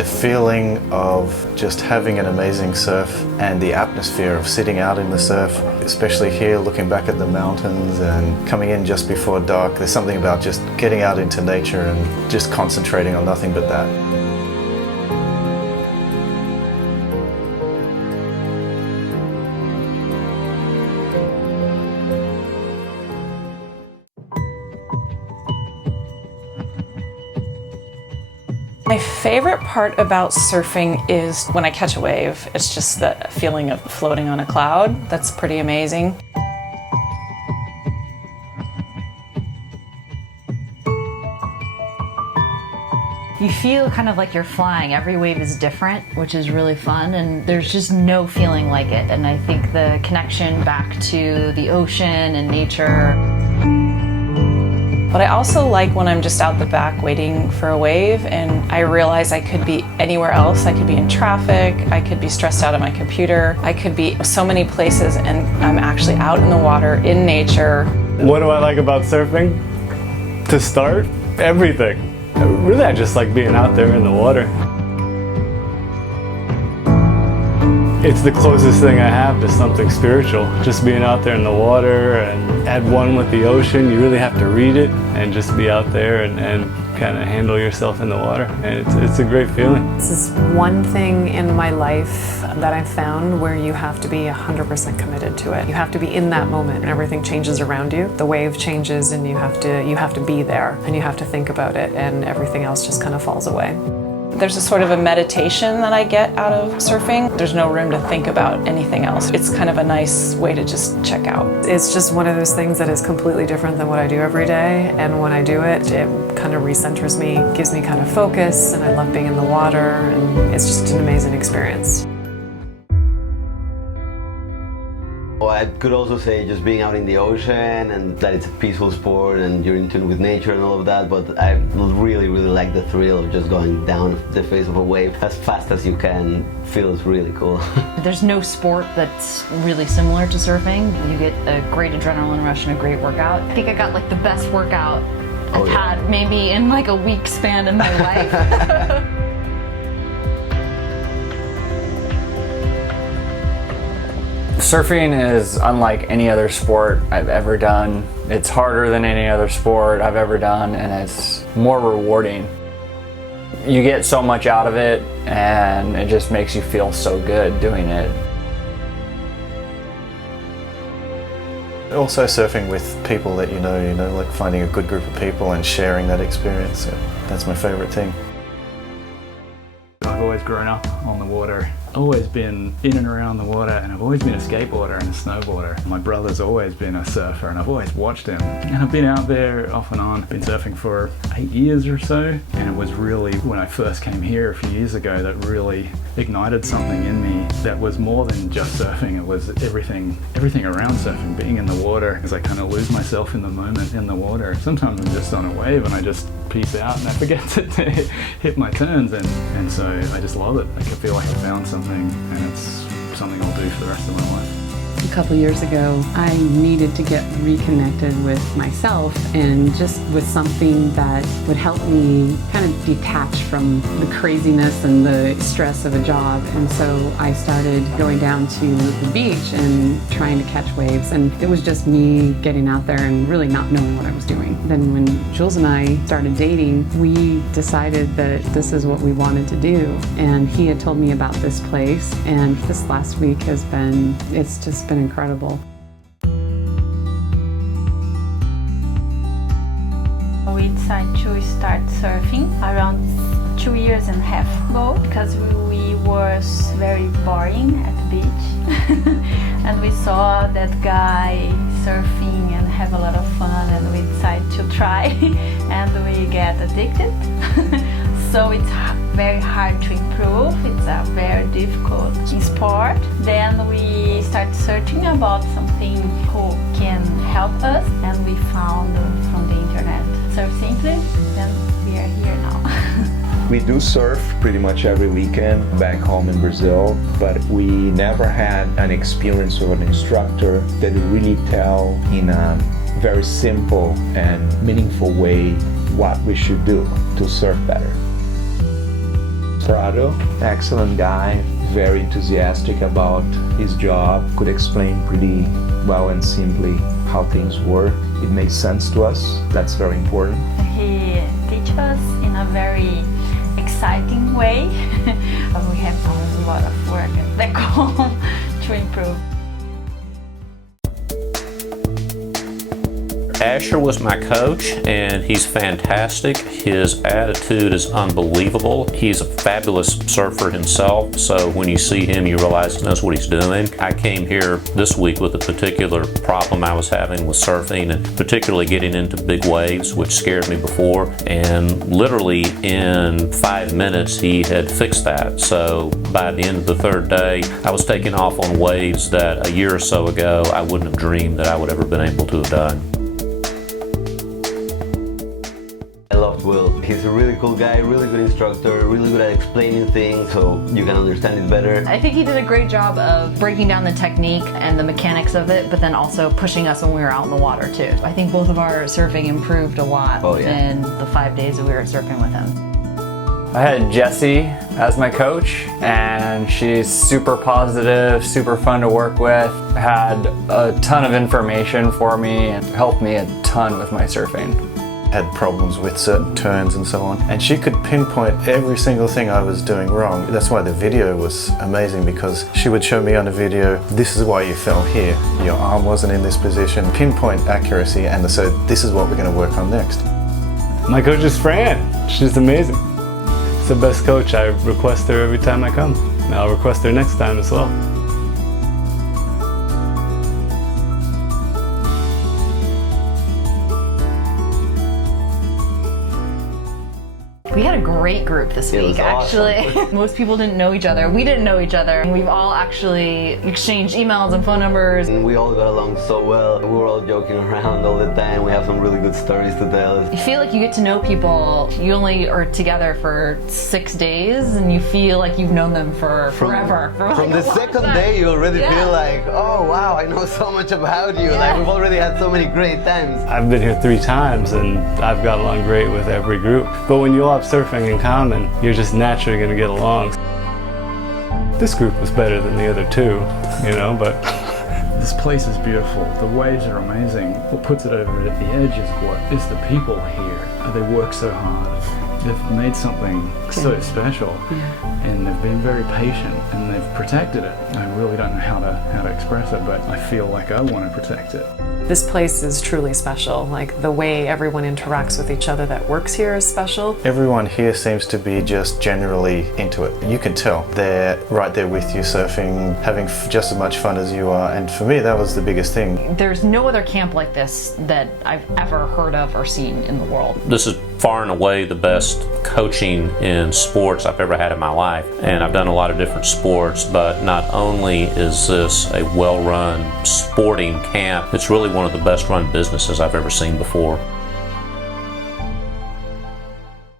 The feeling of just having an amazing surf and the atmosphere of sitting out in the surf, especially here looking back at the mountains and coming in just before dark. There's something about just getting out into nature and just concentrating on nothing but that. My favorite part about surfing is when I catch a wave. It's just the feeling of floating on a cloud. That's pretty amazing. You feel kind of like you're flying. Every wave is different, which is really fun, and there's just no feeling like it. And I think the connection back to the ocean and nature. But I also like when I'm just out the back waiting for a wave and I realize I could be anywhere else. I could be in traffic, I could be stressed out at my computer, I could be so many places, and I'm actually out in the water, in nature. What do I like about surfing? To start, everything. Really, I just like being out there in the water. It's the closest thing I have to something spiritual. Just being out there in the water and at one with the ocean. You really have to read it and just be out there and kind of handle yourself in the water. And it's a great feeling. This is one thing in my life that I've found where you have to be 100% committed to it. You have to be in that moment and everything changes around you. The wave changes and you have to be there and you have to think about it, and everything else just kind of falls away. There's a sort of a meditation that I get out of surfing. There's no room to think about anything else. It's kind of a nice way to just check out. It's just one of those things that is completely different than what I do every day, and when I do it, it kind of recenters me, gives me kind of focus, and I love being in the water, and it's just an amazing experience. I could also say just being out in the ocean and that it's a peaceful sport and you're in tune with nature and all of that, but I really like the thrill of just going down the face of a wave as fast as you can. Feels really cool. There's no sport that's really similar to surfing. You get a great adrenaline rush and a great workout. I think I got like the best workout I've had maybe in like a week span in my life. Surfing is unlike any other sport I've ever done. It's harder than any other sport I've ever done, and it's more rewarding. You get so much out of it, and it just makes you feel so good doing it. Also surfing with people that you know, like finding a good group of people and sharing that experience. So that's my favorite thing. I've always grown up on the water, always been in and around the water, and I've always been a skateboarder and a snowboarder. My brother's always been a surfer and I've always watched him. And I've been out there off and on, been surfing for 8 years or so, and it was really when I first came here a few years ago that really ignited something in me that was more than just surfing. It was everything around surfing, being in the water, as I kind of lose myself in the moment in the water. Sometimes I'm just on a wave and I just peace out and I forget to hit my turns, and so I just love it. I feel like I found something, and it's something I'll do for the rest of my life. A couple years ago, I needed to get reconnected with myself and just with something that would help me kind of detach from the craziness and the stress of a job. And so I started going down to the beach and trying to catch waves. And it was just me getting out there and really not knowing what I was doing. Then when Jules and I started dating, we decided that this is what we wanted to do. And he had told me about this place, and this last week it's just been incredible. We decided to start surfing around 2.5 years ago because we were very boring at the beach and we saw that guy surfing and have a lot of fun, and we decided to try and we get addicted. So it's very hard to improve, it's a very difficult sport. Then we started searching about something who can help us, and we found from the internet Surf Simply, and we are here now. We do surf pretty much every weekend back home in Brazil, but we never had an experience with an instructor that would really tell in a very simple and meaningful way what we should do to surf better. Prado. Excellent guy, very enthusiastic about his job, could explain pretty well and simply how things work. It makes sense to us. That's very important. He teaches us in a very exciting way. We have a lot of work back home to improve. Asher was my coach, and he's fantastic. His attitude is unbelievable. He's a fabulous surfer himself, so when you see him, you realize he knows what he's doing. I came here this week with a particular problem I was having with surfing, and particularly getting into big waves, which scared me before, and literally in 5 minutes, he had fixed that. So by the end of the third day, I was taking off on waves that a year or so ago, I wouldn't have dreamed that I would ever been able to have done. I loved Will. He's a really cool guy, really good instructor, really good at explaining things so you can understand it better. I think he did a great job of breaking down the technique and the mechanics of it, but then also pushing us when we were out in the water too. I think both of our surfing improved a lot in the 5 days that we were surfing with him. I had Jessie as my coach, and she's super positive, super fun to work with, had a ton of information for me, and helped me a ton with my surfing. Had problems with certain turns and so on, and she could pinpoint every single thing I was doing wrong. That's why the video was amazing, because she would show me on a video, this is why you fell here, your arm wasn't in this position, pinpoint accuracy, and so this is what we're going to work on next. My coach is Fran. She's amazing. It's the best coach. I request her every time I come, and I'll request her next time as well. We had a great group this week, actually. Most people didn't know each other. We didn't know each other. And we've all actually exchanged emails and phone numbers. And we all got along so well. We were all joking around all the time. We have some really good stories to tell. You feel like you get to know people. You only are together for 6 days, and you feel like you've known them for forever. From the second day, you already feel like, oh wow, I know so much about you. Like, we've already had so many great times. I've been here 3 times, and I've got along great with every group. But when you all have surfing in common, you're just naturally going to get along. This group was better than the other 2, you know, but this place is beautiful. The waves are amazing. What puts it over at the edge is the people here. They work so hard. They've made something so special, and they've been very patient, and they've protected it. I really don't know how to express it, but I feel like I want to protect it. This place is truly special. Like, the way everyone interacts with each other that works here is special. Everyone here seems to be just generally into it. You can tell they're right there with you surfing, having just as much fun as you are, and for me that was the biggest thing. There's no other camp like this that I've ever heard of or seen in the world. This is far and away the best coaching in sports I've ever had in my life, and I've done a lot of different sports, but not only is this a well-run sporting camp, it's really one of the best run businesses I've ever seen before.